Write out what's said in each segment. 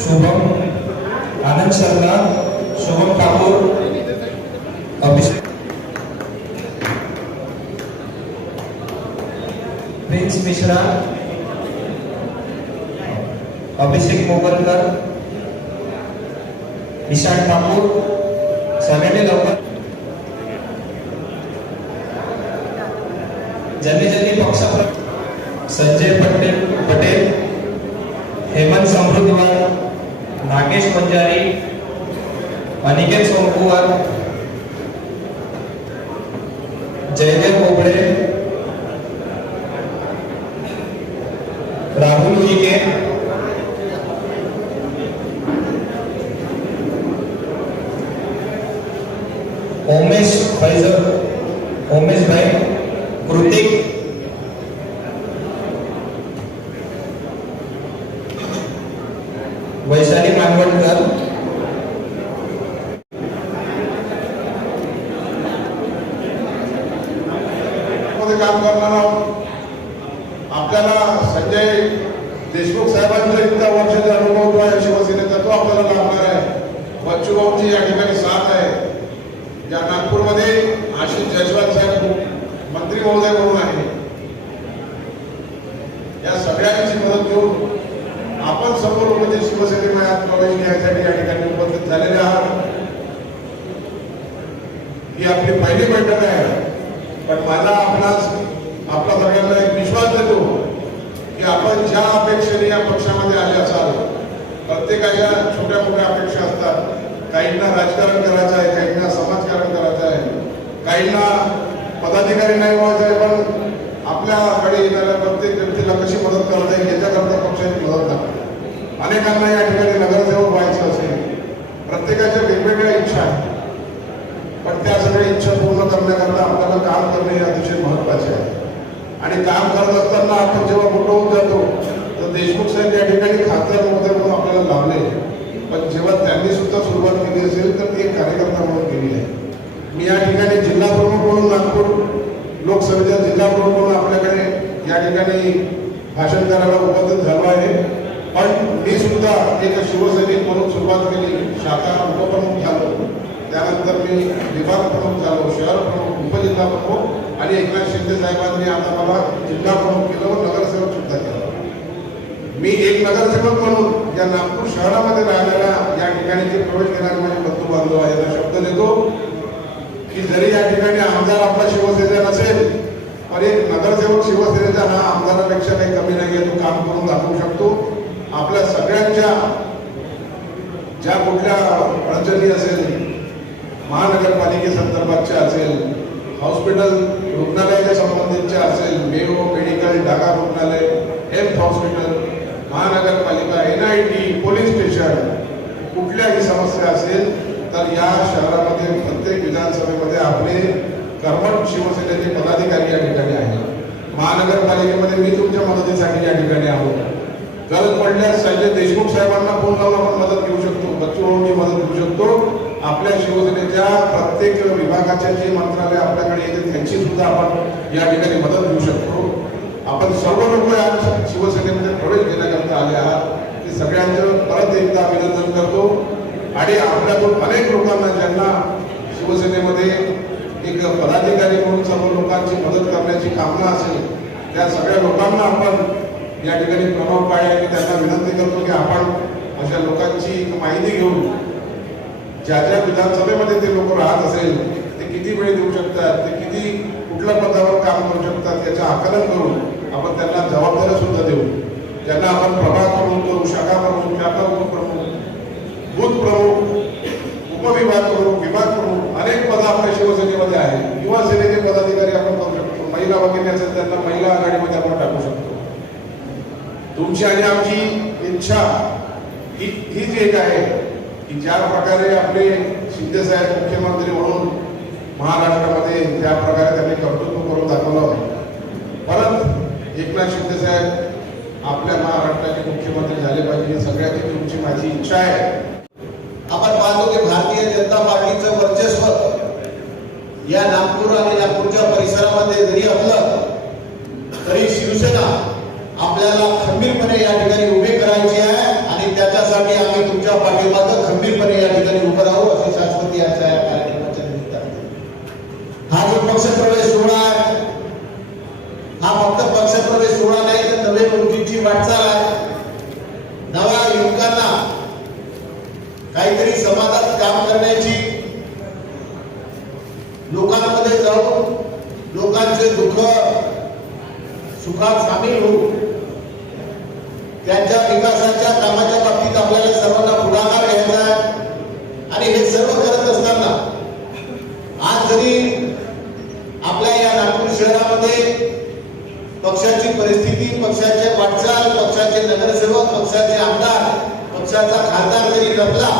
शुभम आनंद शर्मा, शुभम ठाकुर, अभिषेक Prince Mishra, अभिषेक मोगलकर, ईशान ठाकुर, सगळ्यांनी लवकर ज्यांनी पक्षाप्रमुख संजय पटेल, हेमंत समृद्धीवर, नागेश पंजारी, अनिकेत सोमकुवर, जयदेव कोबडे, राहुल विके, ओमेश फैजल, ओमेश भाई, कृतिक, वैशाली मानवणकर, काम करणारा आपल्याला संजय देशमुख साहेबांचा इतका वर्षाचा अनुभव जो आहे शिवसेनेचा तो आपल्याला लाभणार आहे। बच्चू भाऊंची या ठिकाणी साथ आहे। या नागपूरमध्ये आशिष जयस्वाल साहेब मंत्री महोदय म्हणून आहे। या सगळ्यांची मदत घेऊन आपण सर्व लोक जे शिवसेनेमध्ये प्रवेश घ्यायसाठी या ठिकाणी उपस्थित झालेले आहात। ही आपली पहिली बैठक आहे, पण मला आपला सगळ्यांना एक विश्वास देतो की आपण ज्या अपेक्षेने या पक्षामध्ये आले असाल, प्रत्येकाच्या छोट्या मोठ्या अपेक्षा असतात। काहींना राजकारण करायचं आहे, काहींना समाजकारण करायचं आहे, काहींना पदाधिकारी नाही व्हायचं आहे, पण आपल्याकडे येणाऱ्या प्रत्येक व्यक्तीला कशी मदत करता येईल याच्याकरता पक्षाची मदत लागते। अनेकांना या ठिकाणी नगरसेवक व्हायचं असेल, प्रत्येकाच्या वेगवेगळ्या इच्छा आहेत, पण त्या सगळ्या इच्छा पूर्ण करण्याकरता आपल्याला काम करणे हे अतिशय महत्वाचे आहे। आणि काम करत असताना आपण जेव्हा मोठं होत जातो तर देशमुख साहेब या ठिकाणी खासदार महोदय म्हणून आपल्याला लाभले, पण जेव्हा त्यांनी सुद्धा सुरुवात केली असेल तर ती एक कार्यकर्ता म्हणून केली आहे। मी या ठिकाणी जिल्हा प्रमुख म्हणून नागपूर लोकसभेचा जिल्हा प्रमुख म्हणून आपल्याकडे या ठिकाणी भाषण करायला उपस्थित झालो आहे, पण मी सुद्धा एक शिवसैनिक म्हणून सुरुवात केली, शाखा उपप्रमुख झालो, त्यानंतर मी विभाग प्रमुख झालो, शहर प्रमुख, उपजिल्हा प्रमुख, आणि एकनाथ शिंदे साहेबांनी आता मला जिल्हा प्रमुख केलं व नगरसेवक सुद्धा केलं। मी एक नगरसेवक म्हणून या नागपूर शहरामध्ये राहणाऱ्या या ठिकाणी प्रवेश घेणारे माझे बंधू बांधव यांना शब्द देतो की जरी या ठिकाणी आमदार आपला शिवसेनेचा नसेल, पण एक नगरसेवक शिवसेनेचा हा आमदारापेक्षा काही कमी नाही आहे, तो काम करून दाखवू शकतो। आपल्या सगळ्यांच्या ज्या कुठल्या अडचणी असेल, महानगरपालिकेसंदर्भातच्या असेल, हॉस्पिटल रुग्णालयाच्या संबंधितच्या असेल, मेयो मेडिकल, डागा रुग्णालय, हेल्थ हॉस्पिटल, महानगरपालिका, NIT, पोलीस स्टेशन, कुठल्याही समस्या असेल तर या शहरामध्ये प्रत्येक विधानसभेमध्ये आपले कर्मठ शिवसेनेचे पदाधिकारी या ठिकाणी आहेत। महानगरपालिकेमध्ये मी तुमच्या मदतीसाठी या ठिकाणी आहोत। गरज पडल्यास संजय देशमुख साहेबांना फोन लावून आपण मदत घेऊ शकतो, बच्चू भाऊंची मदत घेऊ शकतो। आपल्या शिवसेनेच्या प्रत्येक विभागाच्या जे मंत्रालय आपल्याकडे येते त्यांची सुद्धा आपण या ठिकाणी मदत घेऊ शकतो। आपण सर्व लोक या शिवसेनेमध्ये प्रवेश घेण्याकरता आले आहात, ते सगळ्यांचं परत एकदा अभिनंदन करतो। आणि आपल्याकडून अनेक लोकांना ज्यांना शिवसेनेमध्ये एक पदाधिकारी म्हणून सर्व लोकांची मदत करण्याची कामना असेल, त्या सगळ्या लोकांना आपण या ठिकाणी प्रभाव पाळण्याची त्यांना विनंती करतो की आपण अशा लोकांची माहिती घेऊन ज्या ज्या विधानसभेमध्ये ते लोक राहत असेल ते किती वेळ देऊ शकतात, ते किती कुठल्या पदावर काम करू शकतात याचं आकलन करून आपण त्यांना जबाबदाऱ्या सुद्धा देऊ। त्यांना आपण प्रभाग प्रमुख करू, शाखा प्रमुख, शाखा उपप्रमुख, बूथ प्रमुख, उपविभाग प्रमुख, विभाग प्रमुख, अनेक पद आपल्या शिवसेनेमध्ये आहेत। युवा सेनेचे पदाधिकारी आपण करू शकतो, महिला वगैरे असेल त्यांना महिला आघाडीमध्ये आपण टाकू शकतो। तुमची आणि आमची इच्छा हीच एक आहे की ज्या प्रकारे आपले शिंदे साहेब मुख्यमंत्री म्हणून महाराष्ट्रामध्ये ज्या प्रकारे त्यांनी कर्तृत्व करून दाखवलं, परत एकनाथ शिंदे साहेब आपल्या महाराष्ट्राचे मुख्यमंत्री झाले पाहिजे ही सगळ्याची तुमची माझी इच्छा आहे। आपण पाहतो की भारतीय जनता पार्टीचं वर्चस्व या नागपूर आणि नागपूरच्या परिसरामध्ये जरी असलं तरी शिवसेना आपल्याला खंबीरपणे या ठिकाणी उभे करायची आहे आणि त्याचा विकासासाठी आम्ही तुमच्या पाठीमागे खंबीरपणे या ठिकाणी उभं राहू असे शाश्वती आशा या कार्यक्रमाच्या निमित्ताने. हा जो पक्षप्रवेश सोहळा आहे हा फक्त पक्षप्रवेश सोहळा नाही तर नवे ऊर्जेची वाटचाल आहे. नव्या युवकांना काहीतरी समाजात काम करण्याची, लोकांमध्ये जाऊन लोकांचे दुःख सुखात सामील होऊन त्यांच्या विकासाच्या कामाच्या बाबतीत आपल्याला सर्वांना पुढाकार घ्यायचा आहे. आणि हे सर्व करत असताना आज जरी आपल्या या नागपूर शहरामध्ये पक्षाची परिस्थिती, पक्षाचे वाटचाल, पक्षाचे नगरसेवक, पक्षाचे आमदार, पक्षाचा खासदार जरी नसला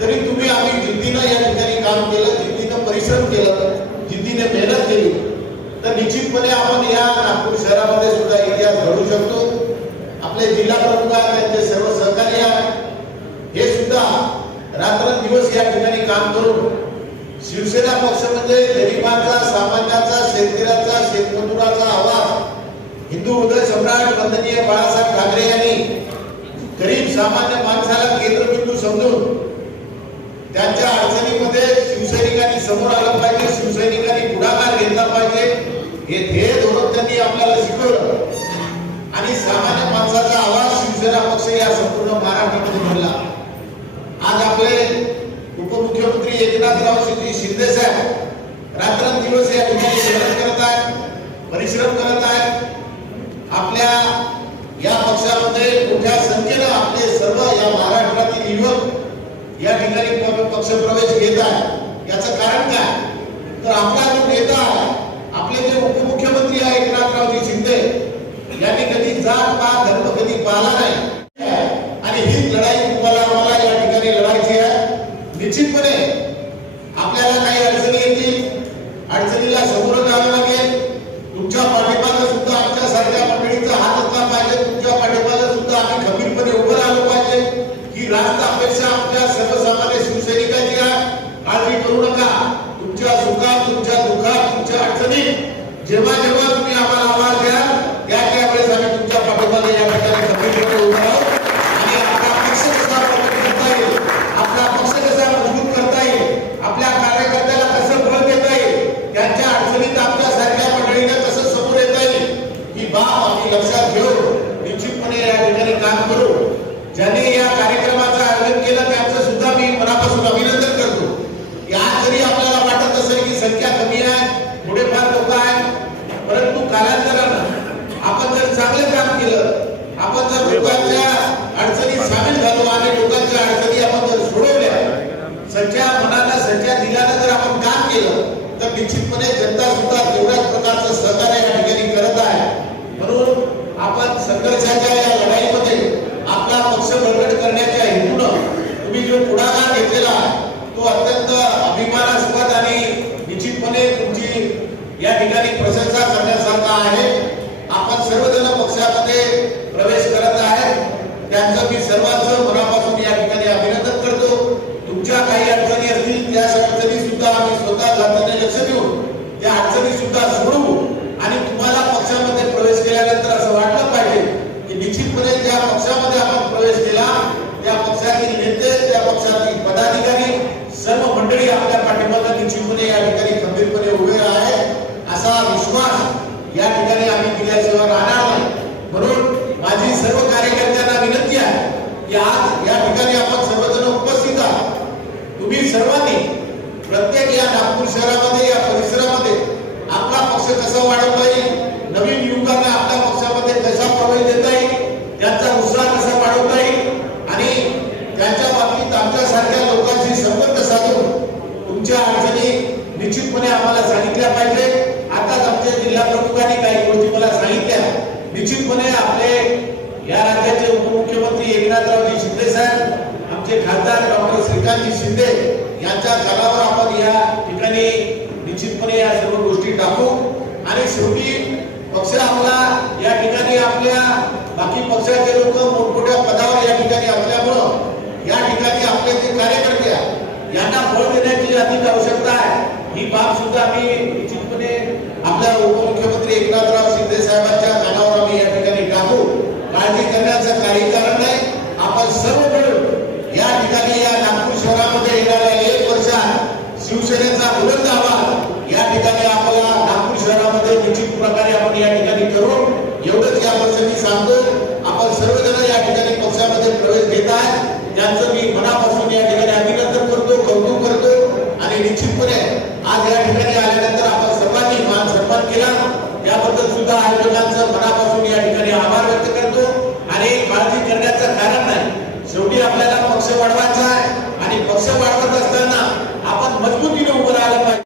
तरी तुम्ही आम्ही जिद्दीनं या ठिकाणी काम केलं, जिद्दीनं परिश्रम केलं, जिद्दीने मेहनत केली तर निश्चितपणे आपण या नागपूर शहरामध्ये सुद्धा इतिहास घडू शकतो. आपले जिल्हा प्रमुख आहेत, त्यांचे सर्व सहकारी आहेत, हे सुद्धा रात्रंदिवस या ठिकाणी काम करून शिवसेना पक्ष म्हणजे गरिबांचा, सामान्याचा, शेतकऱ्याचा, शेतमजुराचा आवाज, हिंदू हृदय सम्राट वंदनीय बाळासाहेब ठाकरे यांनी गरीब सामान्य माणसाला केंद्रबिंदू समजून त्यांच्या अडचणीमध्ये शिवसैनिकांनी समोर आलं पाहिजे, शिवसैनिकांनी पुढाकार घेतला पाहिजे, हे ध्येय धोरण त्यांनी आपल्याला शिकवलं. आणि सामान्य माणसाचा आवाज शिवसेना पक्ष या संपूर्ण महाराष्ट्रामध्ये म्हणला. आज आपले उपमुख्यमंत्री एकनाथरावजी शिंदे साहेब रात्रंदिवस या ठिकाणी मेहनत करत आहेत, परिश्रम करत आहेत. आपल्या या पक्षामध्ये मोठ्या संख्येनं आपले सर्व या महाराष्ट्रातील युवक या ठिकाणी पक्षप्रवेश घेत आहे. याचं कारण काय तर आपला जो नेता आहे, आपले जे उपमुख्यमंत्री आहे एकनाथरावजी शिंदे यांनी कधी जात पात धर्म कधी पाहिला नाही. आणि ही लढाई तुम्हाला आम्हाला या ठिकाणी लढायची आहे. निश्चितपणे आपल्याला काही अडचणी येतील, अडचणीला समोर जावं लागेल. तुमच्या पाठीमागे सुद्धा आमच्या सारख्या मंडळीचा हात असला पाहिजे, तुमच्या पाठीमागे सुद्धा आम्ही खंबीरपणे उभं राहिलो पाहिजे. ही रास्त अपेक्षा आमच्या सर्वसामान्य शिवसैनिकांची आहे. काळजी करू नका. तुमच्या सुखात, तुमच्या दुःखात, तुमच्या अडचणीत जेव्हा जेव्हा तुम्ही आम्हाला आवाज द्याल त्यावेळेस आम्ही तुमच्या पाठीमागे या ठिकाणी खंबीरपणे उभं राहू. आणि आपला पक्ष कसा प्रगती करता येईल, आपला पक्ष कसा मजबूत करता येईल, आपल्या कार्यकर्त्याला कसं बळ देता येईल, त्यांच्या अडचणीत आमच्या सारख्या मंडळीने कसं समोर येता येईल ही बाब आम्ही लक्षात घेऊन निश्चितपणे या ठिकाणी काम करू. ज्यांनी या कार्यक्रमाचं आयोजन केलं त्यांचं सुद्धा मी मनापासून अभिनंदन करतो. आज जरी आपल्याला वाटत असेल की संख्या कमी आहे, थोडेफार लोक आहेत, परंतु कालांतरानं आपण जर चांगलं काम केलं, आपण जर लोकांच्या अडचणीत सामील झालो आणि लोकांच्या अडचणी आपण जर सोडवल्या, सच्च्या मनाला, सच्च्या दिलानं जर आपण काम केलं तर निश्चितपणे जनता सुद्धा तेवढ्याच प्रकारचं सहकार्य या ठिकाणी करत आहे. म्हणून आपण संघर्षाच्या या लढाईमध्ये आपला पक्ष बळकट करण्याच्या हेतूनं तुम्ही जो पुढाकार घेतलेला आहे तो अत्यंत अभिमानास्पद आणि निश्चितपणे तुमची या ठिकाणी प्रशंसा करण्यासारखा आहे. आपण सर्वजण पक्षामध्ये प्रवेश करत आहेत, त्यांचं मी सर्वांचं मनापासून या ठिकाणी अभिनंदन करतो. तुमच्या काही अडचणी असतील त्या अडचणी सुद्धा आम्ही स्वतः जाताना लक्ष देऊन त्या अडचणी सुद्धा सोडवू. आणि तुम्हाला पक्षामध्ये प्रवेश केल्यानंतर असं वाटलं पाहिजे की निश्चितपणे ज्या पक्षामध्ये आपण प्रवेश केला त्या पक्षातील नेते, त्या पक्षातील पदाधिकारी, सर्व मंडळी आपल्या पाठीमागे निश्चितपणे या ठिकाणी खंबीरपणे उभे आहे असा विश्वास या ठिकाणी आम्ही दिल्याशिवाय राहणार नाही. म्हणून माझी सर्व कार्यकर्त्यांना विनंती आहे की आज या ठिकाणी आपण सर्वजण उपस्थित आहात. तुम्ही सर्वांनी प्रत्येक या नागपूर शहरामध्ये, या परिसरामध्ये आपला पक्ष कसा वाढवता येईल, नवीन युवकांना आपल्या पक्षामध्ये कसा प्रवेश देता येईल, त्यांचा उत्साह कसा वाढवता येईल आणि त्यांच्या बाबतीत आमच्यासारख्या लोकांशी संबंध साधून तुमच्या अडचणी निश्चितपणे आम्हाला सांगितल्या पाहिजे. आताच आमच्या जिल्हा प्रमुखांनी काही गोष्टी मला सांगितल्या. निश्चितपणे आपले या राज्याचे उपमुख्यमंत्री एकनाथरावजी शिंदे साहेब, आमचे खासदार डॉक्टर श्रीकांतजी शिंदे यांच्या कानावर आपण या ठिकाणी निश्चितपणे या सर्व गोष्टी टाकू. आणि शेवटी पक्ष आपला या ठिकाणी आपल्या बाकी पक्षाचे लोक मोठमोठ्या पदावर या ठिकाणी असल्यामुळं या ठिकाणी आपले जे कार्यकर्ते आहेत यांना बळ देण्याची अधिक आवश्यकता आहे. ही बाब सुद्धा आम्ही निश्चितपणे आपल्या उपमुख्यमंत्री एकनाथराव शिंदे साहेबांच्या कानावर आम्ही या ठिकाणी टाकू. काळजी करण्याचं काही कारण नाही. आपण सर्व पक्ष वाढवायचा आहे आणि पक्ष वाढवत असताना आपण मजबूतीने उभं राहायला पाहिजे.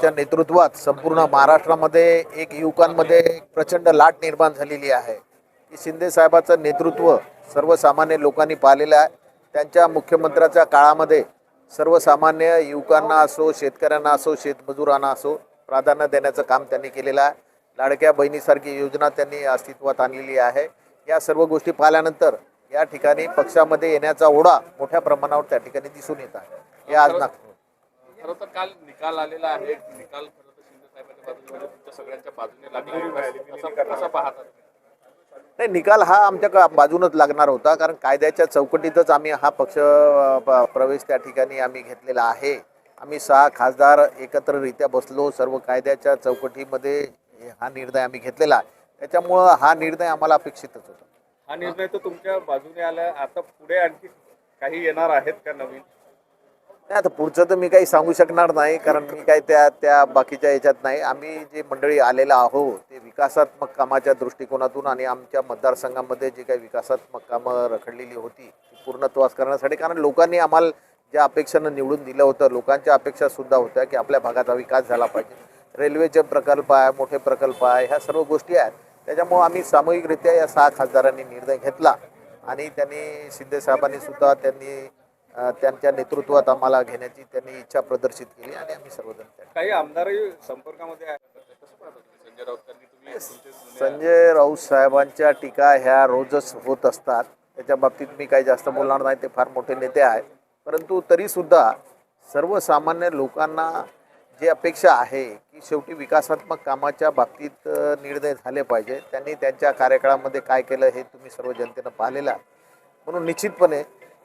च्या नेतृत्वात संपूर्ण महाराष्ट्रामध्ये एक युवकांमध्ये एक प्रचंड लाट निर्माण झालेली आहे की शिंदे साहेबांचं नेतृत्व सर्वसामान्य लोकांनी पाहिलेलं आहे. त्यांच्या मुख्यमंत्र्याच्या काळामध्ये सर्वसामान्य युवकांना असो, शेतकऱ्यांना असो, शेतमजुरांना असो प्राधान्य देण्याचं काम त्यांनी केलेलं आहे. लाडक्या बहिणीसारखी योजना त्यांनी अस्तित्वात आणलेली आहे. या सर्व गोष्टी पाहिल्यानंतर या ठिकाणी पक्षामध्ये येण्याचा ओढा मोठ्या प्रमाणावर त्या ठिकाणी दिसून येत आहे. हे आज नागपूर खरं तर काल निकाल आलेला आहे. निकाल खरं तर शिंदे साहेबांच्या बाजूने म्हणजे तुमच्या सगळ्यांच्या बाजूने लागला. कसं पाहतात? नाही, निकाल हा आमच्या बाजूनच लागणार होता, कारण कायद्याच्या चौकटीतच आम्ही हा पक्ष प्रवेश त्या ठिकाणी आम्ही घेतलेला आहे. आम्ही 6 खासदार एकत्ररित्या बसलो, सर्व कायद्याच्या चौकटीमध्ये हा निर्णय आम्ही घेतलेला आहे. त्याच्यामुळं हा निर्णय आम्हाला अपेक्षितच होता. हा निर्णय तर तुमच्या बाजूने आला. आता पुढे आणखी काही येणार आहेत का नवीन? नाही, आता पुढचं तर मी काही सांगू शकणार नाही, कारण मी काय त्या बाकीच्या याच्यात नाही. आम्ही जे मंडळी आलेला आहोत ते विकासात्मक कामाच्या दृष्टिकोनातून आणि आमच्या मतदारसंघामध्ये जे काही विकासात्मक कामं रखडलेली होती ती पूर्णत्वास करण्यासाठी, कारण लोकांनी आम्हाला ज्या अपेक्षानं निवडून दिलं होतं, लोकांच्या अपेक्षासुद्धा होत्या की आपल्या भागाचा विकास झाला पाहिजे. रेल्वेचे प्रकल्प आहे, मोठे प्रकल्प आहे, ह्या सर्व गोष्टी आहेत. त्याच्यामुळं आम्ही सामूहिकरित्या या 6 खासदारांनी निर्णय घेतला आणि त्यांनी शिंदे साहेबांनी सुद्धा त्यांच्या नेतृत्वात आम्हाला घेण्याची त्यांनी इच्छा प्रदर्शित केली आणि आम्ही सर्वजण काही आमदारही संपर्कामध्ये आहेत. कसं पाहता तुम्ही संजय राऊतांनी? तुम्ही संजय राऊत साहेबांच्या टीका ह्या रोजच होत असतात. त्याच्या बाबतीत मी काही जास्त बोलणार नाही, ते फार मोठे नेते आहेत. परंतु तरीसुद्धा सर्वसामान्य लोकांना जे अपेक्षा आहे की शेवटी विकासात्मक कामाच्या बाबतीत निर्णय झाले पाहिजे. त्यांनी त्यांच्या कार्यकाळामध्ये काय केलं हे तुम्ही सर्व जनतेनं पाहिलेलं आहे. म्हणून निश्चितपणे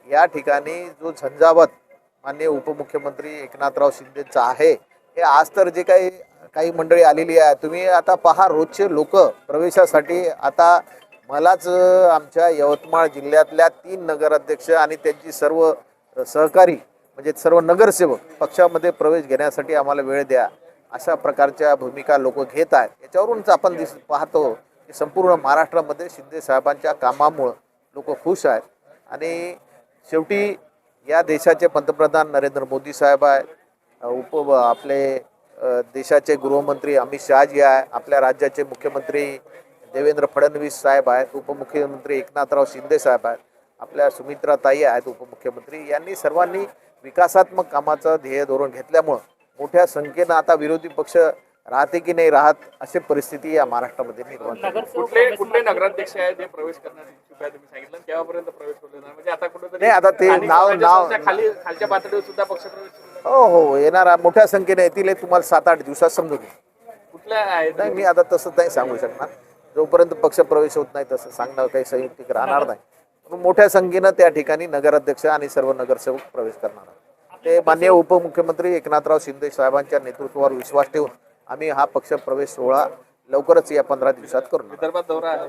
या ठिकाणी जो झंझावात माननीय उपमुख्यमंत्री एकनाथराव शिंदेचा आहे, हे आज तर जे काही मंडळी आलेली आहे, तुम्ही आता पहा रोजचे लोक प्रवेशासाठी. आता मलाच आमच्या यवतमाळ जिल्ह्यातल्या 3 नगराध्यक्ष आणि त्यांची सर्व सहकारी म्हणजे सर्व नगरसेवक पक्षामध्ये प्रवेश घेण्यासाठी आम्हाला वेळ द्या अशा प्रकारच्या भूमिका लोक घेत आहेत. याच्यावरूनच आपण पाहतो की संपूर्ण महाराष्ट्रामध्ये शिंदे साहेबांच्या कामामुळं लोक खुश आहेत. आणि शेवटी या देशाचे पंतप्रधान नरेंद्र मोदी साहेब आहे, आपले देशाचे गृहमंत्री अमित शहाजी आहे, आपल्या राज्याचे मुख्यमंत्री देवेंद्र फडणवीस साहेब आहेत, उपमुख्यमंत्री एकनाथराव शिंदे साहेब आहेत, आपल्या सुमित्राताई आहेत उपमुख्यमंत्री. यांनी सर्वांनी विकासात्मक कामाचं ध्येय धोरण घेतल्यामुळं मोठ्या संख्येनं आता विरोधी पक्ष राहते की नाही राहत अशी परिस्थिती या महाराष्ट्रामध्ये निर्माण झाली. कुठले नगराध्यक्ष आहेत जे प्रवेश करण्यास इच्छुक आहे? तुम्ही सांगितलं केव्हापर्यंत प्रवेश केलेला आहे? म्हणजे आता कुठेतरी नाही, आता ते नाव खालच्या पातळीवर सुद्धा पक्ष प्रवेश हो येणार मोठ्या संख्येने येतील. हे तुम्हाला 7-8 दिवसात समजून येईल. कुठल्या आहेत? नाही, मी आता तसं नाही सांगू शकणार. जोपर्यंत पक्ष प्रवेश होत नाही तसं सांगणं काही संयुक्तिक राहणार नाही. म्हणून मोठ्या संख्येनं त्या ठिकाणी नगराध्यक्ष आणि सर्व नगरसेवक प्रवेश करणार आहेत. ते माननीय उपमुख्यमंत्री एकनाथराव शिंदे साहेबांच्या नेतृत्वावर विश्वास ठेवून आम्ही हा पक्ष प्रवेश सोहळा लवकरच या 15 दिवसात करू. विदर्भात दौरा आहे.